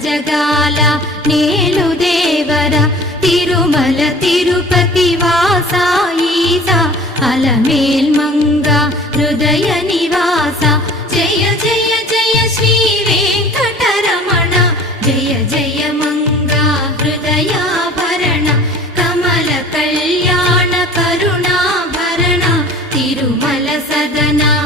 జగాల నేలు దేవర తిరుమల తిరుపతి వాసా ఈసా అలమేల్ మంగ హృదయ నివాస జయ జయ జయ శ్రీ వెంకటరమణ జయ జయ మంగ హృదయాభరణ కమల కళ్యాణ కరుణాభరణ తిరుమల సదనా